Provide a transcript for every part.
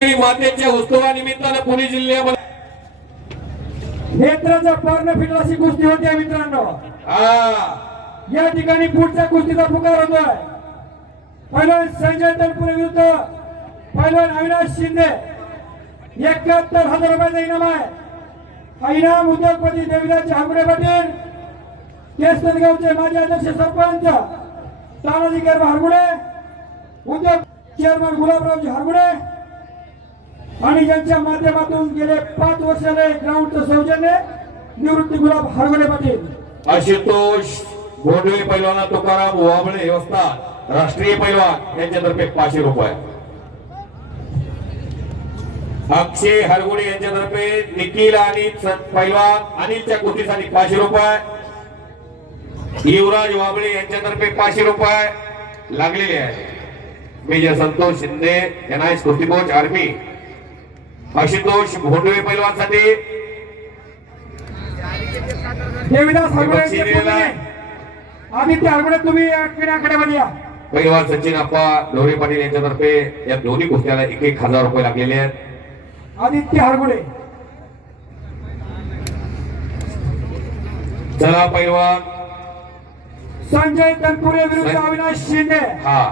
मातेच्या उत्सवानिमित्तानं पुणे जिल्ह्यामध्ये नेत्राचा पारणं फिटल अशी कुस्ती होती मित्रांनो। या ठिकाणी पुढच्या कुस्तीचा पुकार होतोय। पहिलवान संजय तनपुरे विरुद्ध पहिलवान अविनाश शिंदे। 71,000 रुपयाचा इनाम आहे। हा इनाम उद्योगपती देवीदास हागुडे पाटील, केसनगावचे माजी अध्यक्ष सरपंच तानाजी गर्भ हागुडे, उद्योग चेअरमन गुलाबरावजी हागुडे आणि यांच्या माध्यमातून गेले 5 वर्षाने ग्राउंडचं सौजन्य निवृत्ती गुलाब हागुडे पाटील। आशुतोष गोंडवे पैलवान तुकाराम वाबळे व्यवस्था राष्ट्रीय पैलवान यांच्यातर्फे 500 रुपये। अक्षय हरगुडे यांच्यातर्फे निखिल आणि पैलवान अनिलच्या कुस्तीसाठी 500 रुपये। युवराज वाबळे यांच्यातर्फे 500 रुपये लागलेले आहे। मेजर संतोष शिंदे एनआयएस कुस्ती कोच आर्मी। आशुतोष गोंडवे पैलवानसाठी देवीदास हागुडे, आदित्य हागुडे तुम्ही आकड्यामध्ये या। पैलवान सचिन अप्पा ढोरे पाटील यांच्यातर्फे या दोन्ही कुस्त्याला 1,000 रुपये लागलेले आहेत। आदित्य हागुडे चला पैलवान संजय तनपुरे विरुद्ध अविनाश शिंदे। हा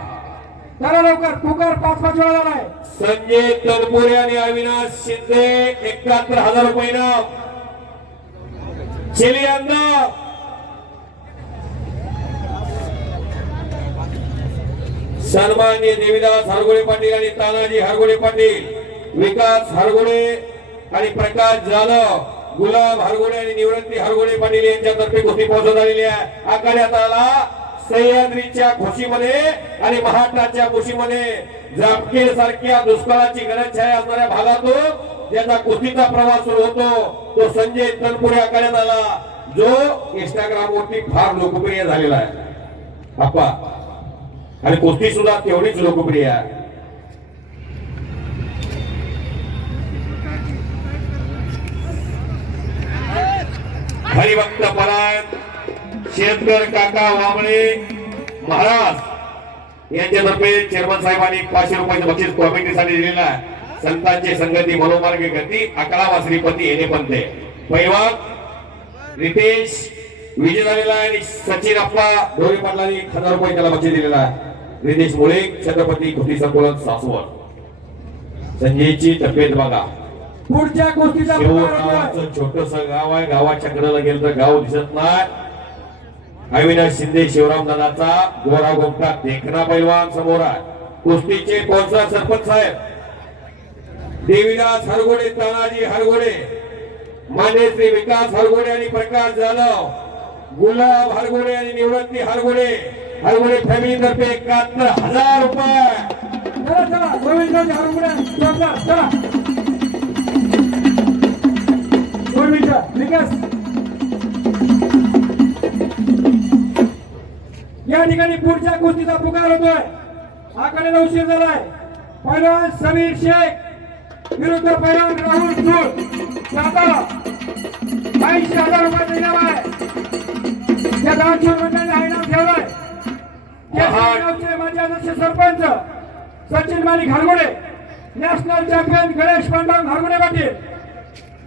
चला लवकर पुकार 5-5 वेळा झालाय। संजय तनपुरे आणि अविनाश शिंदे 71,000 रुपये इनाम। चलिए अंदर। सन्माननीय देवीदास हरगुडे पाटील आणि तानाजी हरगुडे पाटील, विकास हरगुडे आणि प्रकाश जाधव, गुलाब हरगुडे आणि निवृत्ती हरगुडे पाटील यांच्यातर्फे कुस्ती पोहोचत आलेली आहे। आखाड्यात आला सह्याद्रीच्या खुशीमध्ये आणि महाराष्ट्राच्या खुशीमध्ये जामखेड सारख्या दुष्काळाची गरजछाया असणाऱ्या भागातून ज्याचा कुस्तीचा प्रवास सुरू होतो तो संजय तनपुरे आखाड्यात आला, जो इंस्टाग्राम वरती फार लोकप्रिय झालेला आहे आप्पा, आणि कुस्ती सुद्धा तेवढीच लोकप्रिय आहे। हरिभक्त परायण शेतकर काका वाबळे महाराज यांच्यातर्फे चेअरमन साहेबांनी 500 रुपयाचं बक्षीस कॉमिटीसाठी दिलेला आहे। संतांची संगती मनोमार्गे गती अकरावा श्रीपती येणे पंते। पैलवान रितेश विजय झालेला आहे आणि सचिन अप्पा ढोरे पाटलांनी 1,000 रुपये त्याला बक्षीस दिलेला आहे। रितेश मुळे छत्रपती कुस्ती संकुलन सासवड। संजयची तब्येत बघा। पुढच्या कुस्तीचा छोटस गाव आहे, गावाच्या कडेला गेलं तर गाव दिसत नाही। अविनाश शिंदे शिवराम दादाचा गोरा गोमटा देखना पैलवान समोर आहे। कुस्तीचे स्पॉन्सर सरपंच साहेब देवीदास हरगुडे, तानाजी हरगुडे, मान्य श्री विकास हरगुडे आणि प्रकाश जाधव, गुलाब हरगुडे आणि निवृत्ती हरगुडे, हरगुडे फॅमिली तर्फे 71,000 रुपये। चला चला गोविंद हरगुडे चला चला 2 मिनिटं विकास। या ठिकाणी पुढच्या कुस्तीचा पुकार होतोय। आकड्याला उशीर झालाय। पैलवान समीर शेख विरुद्ध पैलवान राहुल सूळ सातारा। 80,000 रुपयाचा इनाम आहे। या दानशूर मंडळाने हा इनाम ठेवलाय। केसनगावचे माजी अध्यक्ष सरपंच सचिन मालिक हरगुडे, नॅशनल चॅम्पियन गणेश पांडुरंग हरगुडे पाटील,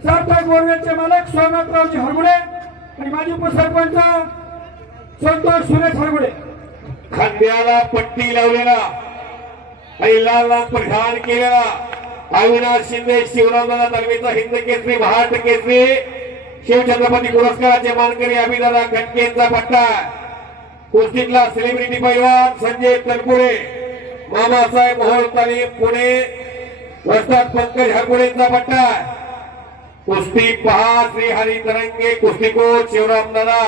सार्थक बोरवेलचे मालक सोमनाथरावजी हरगुडे आणि माजी उपसरपंच संतोष सुरेश हरगुडे। खांद्याला पट्टी लावलेला आणि लाल लाल परिधान केलेला अविनाश शिंदे शिवरामदादा तालमीचा हिंद केसरी, महाराष्ट्र केसरी, शिवछत्रपती पुरस्काराचे मानकरी अभिदादा खटकेंचा पट्टा। कुस्तीतला सेलिब्रिटी पैलवान संजय तनपुरे, मामासाहेब मोहोळ तालीम पुणे, वस्ताद पंकज हरगुडेंचा पट्टा। कुस्ती पहा श्री हरी तरंगे कुस्ती कोच शिवरामदादा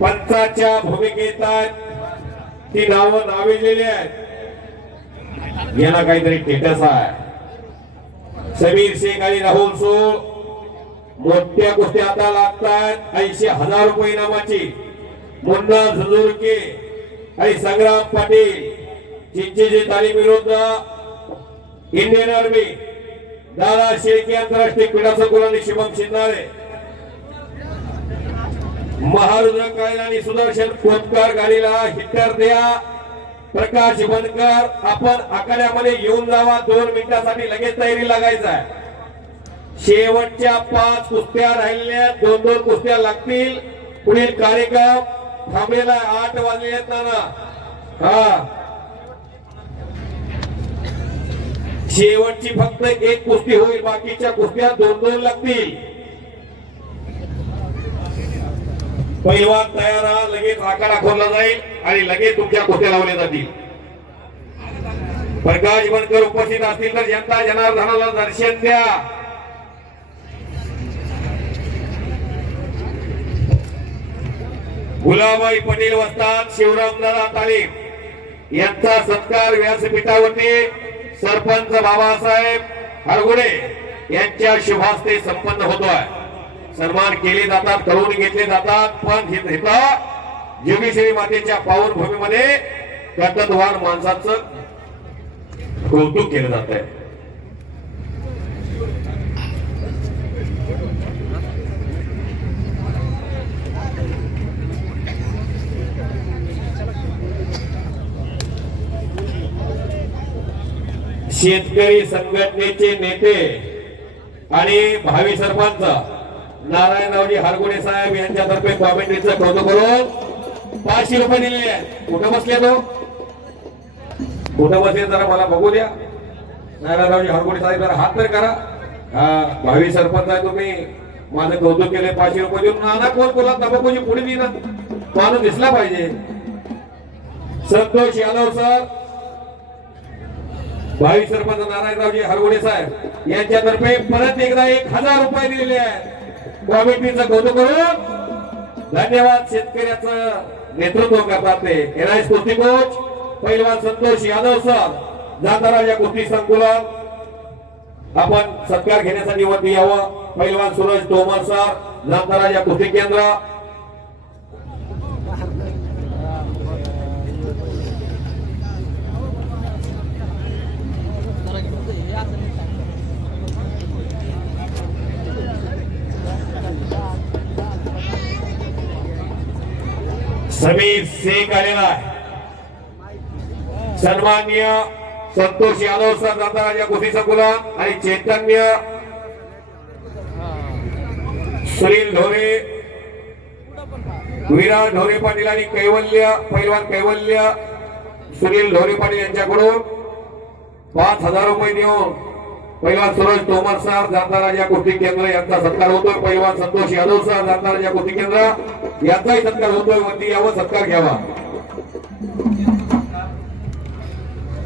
पंचाच्या भूमिकेत ती नावं नाविलेली आहेत। याला काहीतरी स्टेटस आहे। समीर शेख आणि राहुल सूळ मोठ्या कुस्त्या आता लागतात 80,000 रुपये इनामाची। मुन्ना झुंझुरके आणि संग्राम पाटील चिंचेचे तालीम विरुद्ध इंडियन आर्मी, दादा शेळके आंतरराष्ट्रीय क्रीडा संकुल आणि शिवम शिंदाळे, महारुद्र काळे आणि सुदर्शन कोतकार गाडीला हिटर द्या प्रकाश बनकर, आपण आखाड्यामध्ये येऊन जावा. 2 मिनिटासाठी लगेच तयारी लागायचं आहे. शेवटच्या 5 कुस्त्या राहिलेल्या, 2-2 कुस्त्या लागतील. पुढील कार्यक्रम थांबलेला 8 वाजले आहेत नाना. हा, शेवटची फक्त 1 कुस्ती होईल, बाकीच्या कुस्त्या 2-2 लागतील. पहिलवान तयार राहा, लगेच आखाडा खोलला जाईल आणि लगेच तुमच्या कुस्त्या लावल्या जातील. प्रकाश बनकर उपस्थित असतील तर जनता जनार्दनाला दर्शन द्या. गुलाबाई पटेल वस्ताद, शिवरामदादा तालीम यांचा सत्कार व्यासपीठावरती सरपंच बाबासाहेब हरगुडे यांच्या शुभास्ते संपन्न होतोय. सन्मान केले जातात, करून घेतले जातात, पण इथं योगेश्वरी मातेच्या पावन भूमीमध्ये कर्तव्यवान माणसाचं कौतुक केलं जात आहे. शेतकरी संघटनेचे नेते आणि भावी सरपंच नारायणरावजी हरगुडे साहेब यांच्यातर्फे कॉमेंट्रीचं कौतुक करून 500 रुपये दिलेले आहेत. कुठं बसले तो? कुठं बसले जरा मला बघू द्या. नारायणरावजी हरगुडे साहेब जरा हात तर करा. हा, भावी सरपंच आहे तुम्ही, माझं कौतुक केले 500 रुपये देऊन. नाना कोण कोणा तंबाखूची पुढे देणार, माणूस दिसला पाहिजे. संतोष यादव सर, भावी सरपंच नारायणरावजी हरगुडे साहेब यांच्यातर्फे परत एकदा 1000 रुपये दिलेले आहेत. कॉमिटीचं कौतुक करून धन्यवाद. शेतकऱ्याचं नेतृत्व करतात ते एनआयएस कुस्ती कोच पहिलवान संतोष यादव सर, जाताराजा कुस्ती संकुलन. आपण सत्कार घेण्यासाठी वरती यावं. पहिलवान सूरज तोमर सर, जाताराजा कुस्ती केंद्र. समीर शेख आलेला आहे. सन्माननीय संतोष यादव सर, जाताराजा कुस्ती संकुलन आणि चैतन्य सुनील ढोरे, विराट ढोरे पाटील आणि कैवल्य, पैलवान कैवल्य सुनील ढोरे पाटील यांच्याकडून 5000 रुपये देऊन पैलवान सूरज तोमर सर, जाताराजा कुस्ती केंद्र यांचा सत्कार होतोय. पैलवान संतोष यादव सर, जाताराजा कुस्ती केंद्र यांचाही सत्कार होतोय. वरती यावं, सत्कार घ्यावा.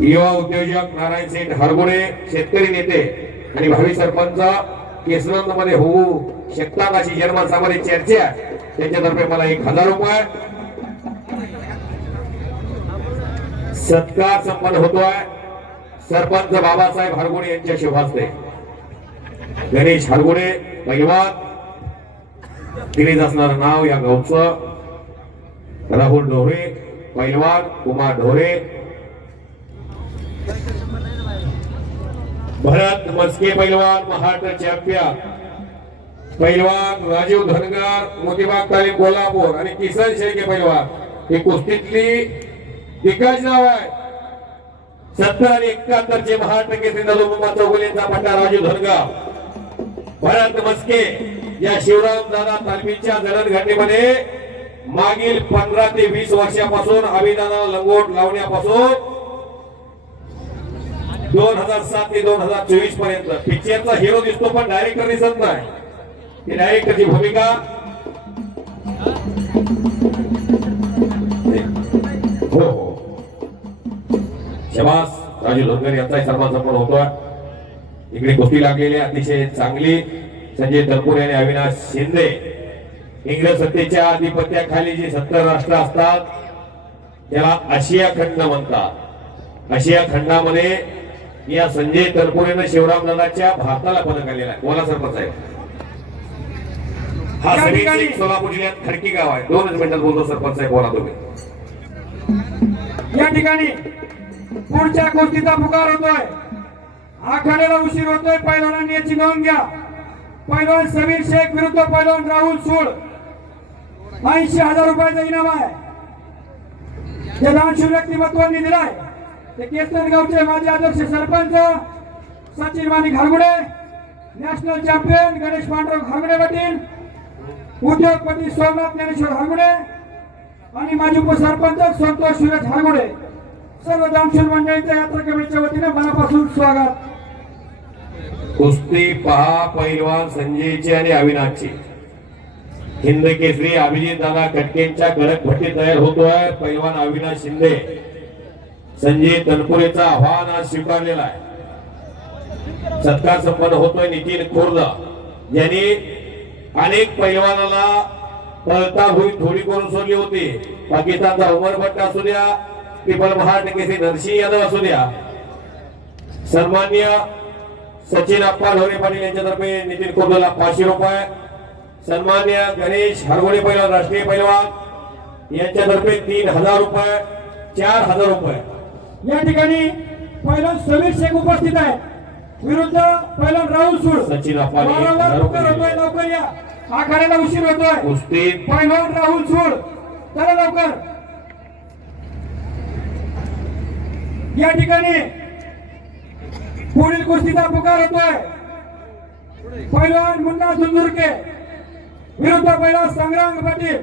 युवा उद्योजक नारायण सेठ हरगुडे, शेतकरी नेते आणि भावी सरपंच केसरंद मध्ये होऊ शकतात अशी जनमानसामध्ये चर्चा. त्यांच्यातर्फे मला 1000 रुपये सत्कार संपन्न होतोय. सरपंच बाबासाहेब हरगुडे यांच्या शुभास्ते गणेश हरगुडे पैलवान, दिलेच असणारं नाव या गावचं. राहुल ढोरे पैलवान, कुमार ढोरे, भरत मस्के पैलवान, महाराष्ट्र चॅम्पियन पैलवान राजीव धनगर, मोतीबाग तालीम कोल्हापूर आणि किसन शेळके पैलवान. ही कुस्तीतली दिग्गज नाव आहे. 70 आणि 71 चे महाराष्ट्र केसरी नलोबा चौगुलेंचा पट्टा राजीव धनगर. भरत मस्के या शिवरामदादा तालमीच्या जडणघडणीमध्ये मागील 15 ते 20 वर्षापासून अभिदानाला लंगोट लावण्यापासून 2007 ते 2024 पर्यंत पिक्चरचा हिरो दिसतो पण डायरेक्टर दिसत नाही. ही डायरेक्टरची भूमिका हो हो. शबास राजू धनगर यांचाही सन्मान संपन्न होतोय. इकडे कुस्ती लागलेली अतिशय चांगली. संजय तनपुरे आणि अविनाश शिंदे. इंग्रज सत्तेच्या आधिपत्याखाली जे 70 राष्ट्र असतात त्याला आशिया खंड म्हणतात. आशिया खंडामध्ये या संजय तनपुरेनं शिवरामदादाच्या भारताला पदक आलेला आहे. बोला सरपंच साहेब. हा समीर सोलापूर जिल्ह्यात खडकी गाव आहे. 2 मिनिटात बोलतो सरपंच साहेब, बोला तुम्ही. या ठिकाणी पुढच्या कुस्तीचा पुकार होतोय. आखाड्याला उशीर होतोय. पैलवानांनी याची नोंद घ्या. पैलवान समीर शेख विरुद्ध पैलवान राहुल सूळ. 80,000 रुपयाचा इनाम आहे. जे दानशूर व्यक्तिमत्वांनी दिलाय ते केसनगावचे माजी आदर्श सरपंच सचिन माणिक हरगुडे, नॅशनल चॅम्पियन गणेश पांडुरंग हरगुडे पाटील, उद्योगपती सोमनाथ ज्ञानेश्वर हरगुडे आणि माजी उपसरपंच संतोष सुरेश हरगुडे, सर्व दानशूर मंडळींच्या यात्रा कमिटीच्या वतीने मनापासून स्वागत. कुस्ती पहा पैलवान संजयची आणि अविनाशची. हिंद केसरी अभिजित दादा कटकेंच्या कडक भट्टी तयार होतोय. पैलवान अविनाश शिंदे संजय तनपुरेचा आव्हान आज स्वीकारलेला आहे. सत्कार संपन्न होतोय नितीन खुर्द यांनी अनेक पैलवानाला पळता होई थोडी करून सोडली होती. पाकिस्तानचा उमर भट्ट असू द्या, ट्रिपल महाराष्ट्र केसरी नरसिंह यादव असू द्या. सन्मान्य सचिन अप्पा ढोरे पाटील यांच्यातर्फे नितीन खुर्दला 500 रुपये. सन्मान्य गणेश हरगोडे पैलवान राष्ट्रीय पैलवान यांच्यातर्फे 3000 रुपये, 4000 रुपये. या ठिकाणी पैलवान समीर शेख उपस्थित आहे विरुद्ध पैलवान राहुल सूळ. सचिन अप्पा लवकर या, आखाड्याला उशीर होतोय. कुस्ती पैलवान राहुल सूळ चला लवकर. या ठिकाणी पुढील कुस्तीचा पुकार होतोय. पैलवान मुन्ना झुंझुरके विरुद्ध पैलवान संग्राम पाटील.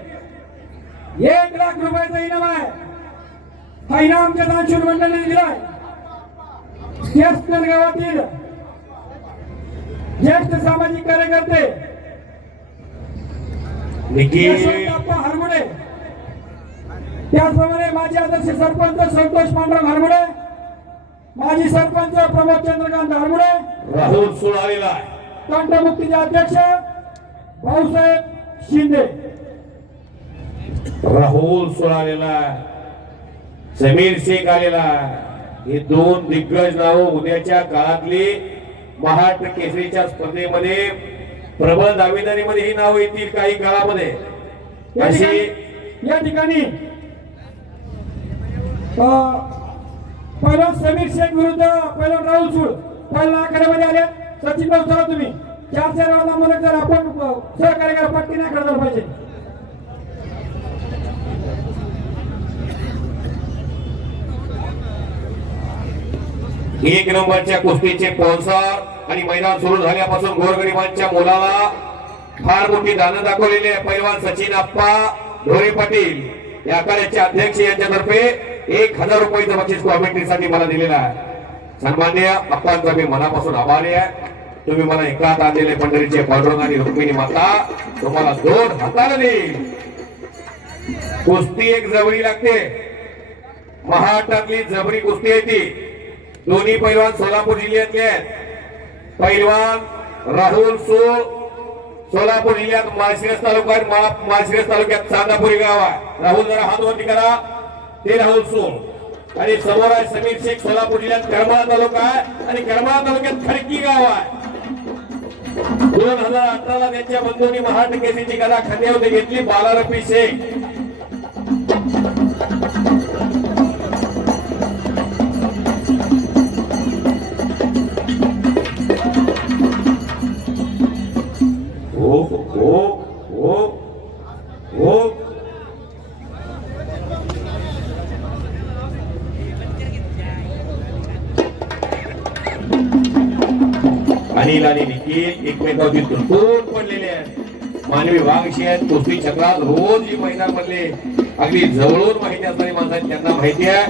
1 लाख रुपयाचं इनाम आहे. हा इनाम आमच्या दानशूर मंडळाने दिलाय. केसनर गावातील ज्येष्ठ सामाजिक कार्यकर्ते निखिल अप्पा हरगुडे, त्याचप्रमाणे माजी आदर्श सरपंच संतोष पांडुरंग हरगुडे, माजी सरपंच प्रमोद चंद्रकांत हरगुडे, राहुल सूळ आलेला आहे. तंटमुक्तीचे अध्यक्ष भाऊसाहेब शिंदे. राहुल सूळ आलेला आहे. समीर शेख आलेला आहे. हे 2 दिग्गज नाव उद्याच्या काळातली महाराष्ट्र केसरीच्या स्पर्धेमध्ये प्रबळ दावेदारीमध्ये ही नाव येतील काही काळामध्ये. या ठिकाणी पैलवान समीर शेख विरुद्ध पैलवान राहुल सूळ पहिल्या आखाड्यामध्ये आले. सचिन भाऊ चला तुम्ही 4 वेळा मला जर आपण सहकार्य करा, पट्टी नाही करता पाहिजे. एक नंबरच्या कुस्तीचे स्पॉन्सर आणि मैदान सुरू झाल्यापासून गोरगरिबांच्या मुलाला फार मोठी दानं दाखवलेली आहे. पैलवान सचिन अप्पा ढोरे पाटील या आखाड्याचे अध्यक्ष यांच्यातर्फे 1000 रुपयाचं बक्षीस कॉमेंट्रीसाठी मला दिलेलं आहे. सन्मान्य अप्पांचा मी मनापासून आभारी आहे. तुम्ही मला एकात आणलेले पंढरीचे पांडुरंग आणि रुक्मिणी माता तुम्हाला 2 हाताने देईल. कुस्ती एक जबरी लागते. महाराष्ट्रातली जबरी कुस्ती आहे ती. दोन्ही पैलवान सोलापूर जिल्ह्यातले आहेत. पैलवान राहुल सूळ सोलापूर जिल्ह्यात माळशिरस तालुक्यात माळशिरस तालुक्यात चांदापुरी गाव आहे. राहुल जरा हात वरती करा. ते राहुल सूळ आणि समोर आहे समीर शेख सोलापूर जिल्ह्यात करमाळा तालुका आहे आणि करमाळा तालुक्यात खडकी गाव आहे. 2018ला त्यांच्या बंधूंनी महाराष्ट्र केसरीची गदा खांद्यावरती घेतली. बालारपी शेख अनिल आणि निखिल एकमेकांची तुटून पडलेले आहेत. मानवी वाघशी आहेत. कुस्ती चक्रात रोज ही मैदान मधले अगदी जवळून माहिती असणारी माणसं आहेत. त्यांना माहिती आहे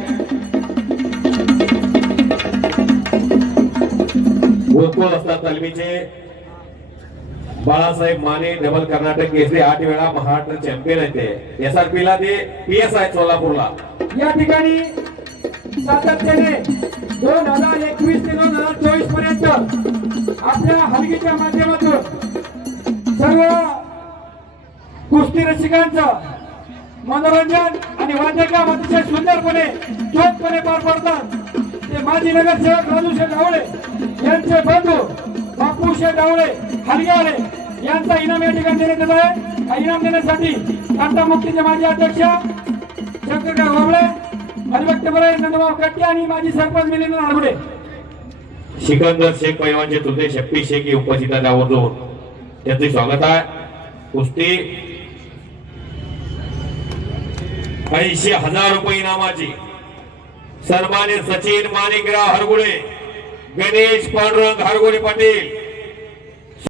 गोकुळ असतात तालमीचे बाळासाहेब माने डबल कर्नाटक केसरी 8 वेळा महाराष्ट्र चॅम्पियन आहेत. ते SRP ला ते PS आहेत सोलापूरला. या ठिकाणी सातत्याने 2021 ते 2024 पर्यंत आपल्या हलगीच्या माध्यमातून सर्व कुस्ती रसिकांचं मनोरंजन आणि वाद्यकाम अतिशय सुंदरपणे चोखपणे पार पडतात. ते माजी नगरसेवक राजूशेठ ढावळे यांचे बंधू बापूशेठ ढावळे हलगेवाले यांचा इनाम या ठिकाणी देण्यात येत आहे. हा इनाम देण्यासाठी तंटमुक्तीचे माजी अध्यक्ष शंकरराव गोबळे, हरिभक्त बरे नंदभाऊ कट्टी आणि माजी सरपंच मिलिंद नारगुडे. सिकंदर शेख पैलवानचे तुझे शक्ती शेख हे उपस्थित आहेत. आवर्जून त्यांचे स्वागत आहे. कुस्ती 80,000 रुपये इनामाची सन्मान्य सचिन माणिकराव हरगुळे, गणेश पांडुरंग हरगुळे पाटील